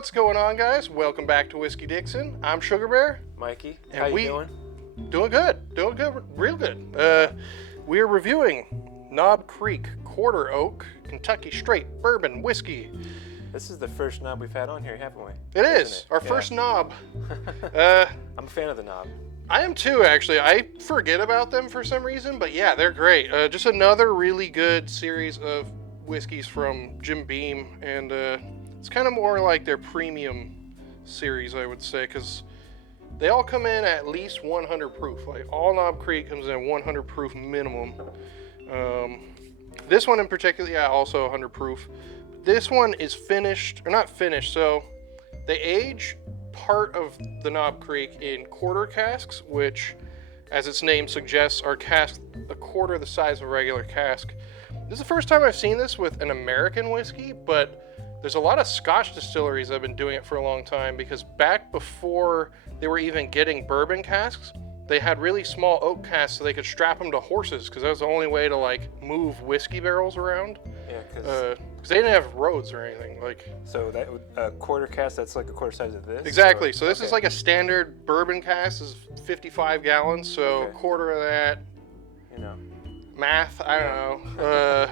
What's going on, guys? Welcome back to Whiskey Dixon. I'm Sugarbear. Mikey, And how you doing? Doing good, real good. We're reviewing Knob Creek Quarter Oak Kentucky Straight Bourbon Whiskey. This is the first knob we've had on here, haven't we? It is our first knob. I'm a fan of the knob. I am too, actually. I forget about them for some reason, but yeah, they're great. Just another really good series of whiskeys from Jim Beam, and it's kind of more like their premium series, I would say, because they all come in at least 100 proof. Like, all Knob Creek comes in at 100 proof minimum. This one in particular, yeah, also 100 proof. This one is finished, or not finished, so they age part of the Knob Creek in quarter casks, which, as its name suggests, are casks a quarter the size of a regular cask. This is the first time I've seen this with an American whiskey, but there's a lot of Scotch distilleries that have been doing it for a long time, because back before they were even getting bourbon casks, they had really small oak casks so they could strap them to horses, because that was the only way to like move whiskey barrels around. Yeah, because they didn't have roads or anything. Like, so that would, quarter cask, that's like a quarter size of this? Exactly. So this is like a standard bourbon cask. This is 55 gallons, so a quarter of that. You know. Math, I don't know.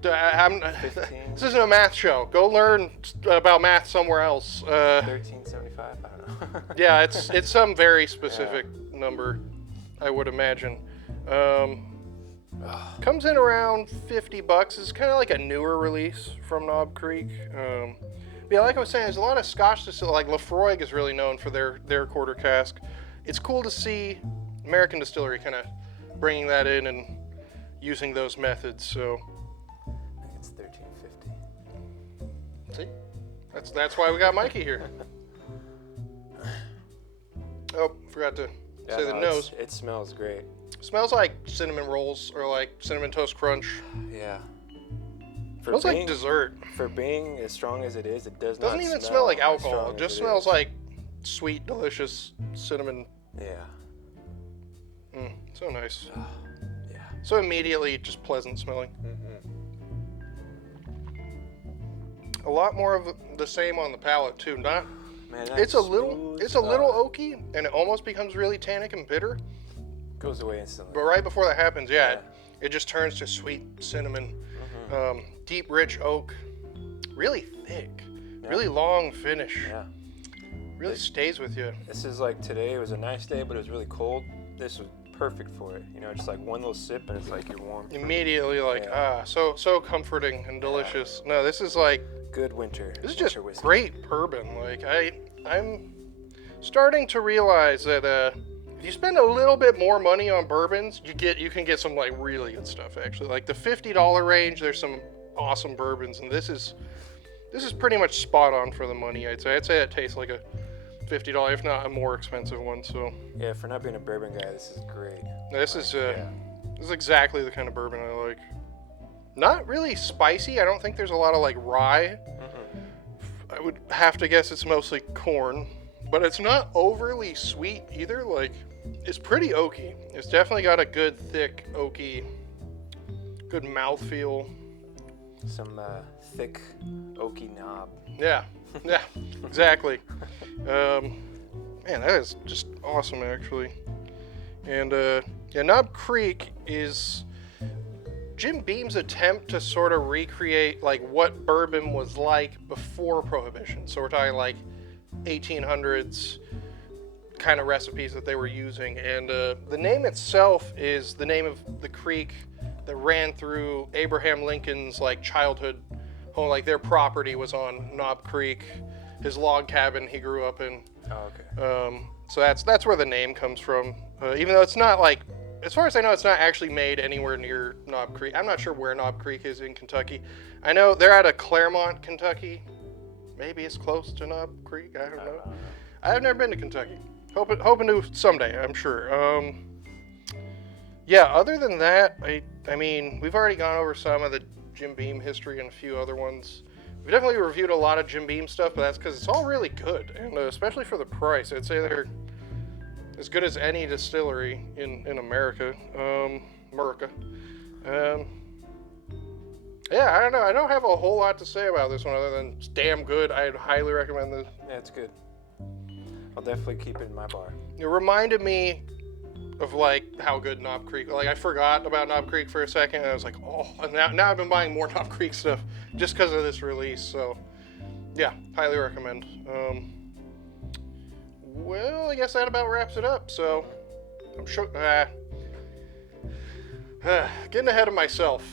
15. This isn't a math show. Go learn about math somewhere else. 1375, I don't know. Yeah, it's some very specific number, I would imagine. Comes in around $50. It's kind of like a newer release from Knob Creek. Yeah, like I was saying, there's a lot of Scotch distilleries. Like Lafroig is really known for their quarter cask. It's cool to see American distillery kind of bringing that in and using those methods. So I think it's 1350. See, that's why we got Mikey here. Oh, forgot to say the nose. It smells great. Smells like cinnamon rolls or like cinnamon toast crunch. Yeah. Smells like dessert. For being as strong as it is, it doesn't even smell like alcohol. It just smells like sweet, delicious cinnamon. Yeah. So nice. Yeah. So immediately just pleasant smelling. A lot more of the same on the palate too. Man, it's a little oaky, and it almost becomes really tannic and bitter. Goes away instantly. But right before that happens, it just turns to sweet cinnamon, deep, rich oak, really thick, really long finish. Yeah. Really stays with you. This is like today. It was a nice day, but it was really cold. This was perfect for it. You know, just like one little sip, and it's like you're warm. Immediately, like so comforting and delicious. No, this is like good winter. This is just whiskey. Great bourbon. Like I'm starting to realize that if you spend a little bit more money on bourbons, you can get some like really good stuff. Actually, like the $50 range, there's some awesome bourbons, and this is pretty much spot on for the money. I'd say it tastes like a $50, if not a more expensive one. So yeah, for not being a bourbon guy, this is great. This is exactly the kind of bourbon I like. Not really spicy. I don't think there's a lot of like rye. I would have to guess it's mostly corn, but it's not overly sweet either. Like, it's pretty oaky. It's definitely got a good thick oaky, good mouthfeel. Some thick oaky knob. Yeah, exactly. Man, that is just awesome, actually. And Knob Creek is Jim Beam's attempt to sort of recreate like what bourbon was like before Prohibition. So we're talking like 1800s kind of recipes that they were using. And the name itself is the name of the creek that ran through Abraham Lincoln's like childhood home. Like their property was on Knob Creek, his log cabin he grew up in. Oh, okay. So that's where the name comes from. Even though it's not like, as far as I know, it's not actually made anywhere near Knob Creek. I'm not sure where Knob Creek is in Kentucky. I know they're out of Claremont, Kentucky. Maybe it's close to Knob Creek. I don't know. I've never been to Kentucky. Hoping to someday, I'm sure. Other than that, I mean, we've already gone over some of the Jim Beam history and a few other ones. We've definitely reviewed a lot of Jim Beam stuff, but that's because it's all really good, and especially for the price. I'd say they're as good as any distillery in America. Yeah, I don't know. I don't have a whole lot to say about this one other than it's damn good. I'd highly recommend this. Yeah, it's good. I'll definitely keep it in my bar. It reminded me of like how good Knob Creek. Like I forgot about Knob Creek for a second, and I was like, oh. And now I've been buying more Knob Creek stuff just because of this release. So, yeah, highly recommend. Well, I guess that about wraps it up. So, I'm sure. Getting ahead of myself.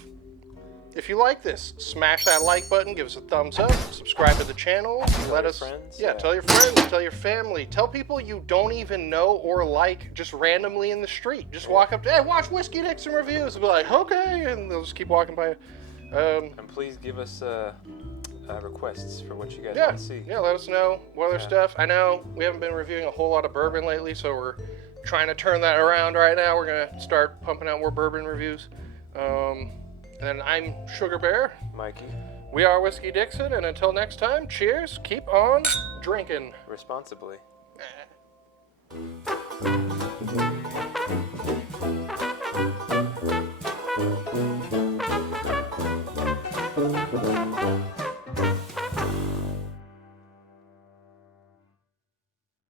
If you like this, smash that like button, give us a thumbs up, subscribe to the channel, let us, friends, tell your friends, tell your family, tell people you don't even know or like just randomly in the street. Just walk up to, hey, watch Whiskey Dixon reviews, and be like, okay, and they'll just keep walking by. And please give us requests for what you guys want to see. Yeah, let us know what other stuff. I know we haven't been reviewing a whole lot of bourbon lately, so we're trying to turn that around right now. We're gonna start pumping out more bourbon reviews. And I'm Sugarbear. Mikey. We are Whiskey Dixon, and until next time, cheers, keep on drinking. Responsibly.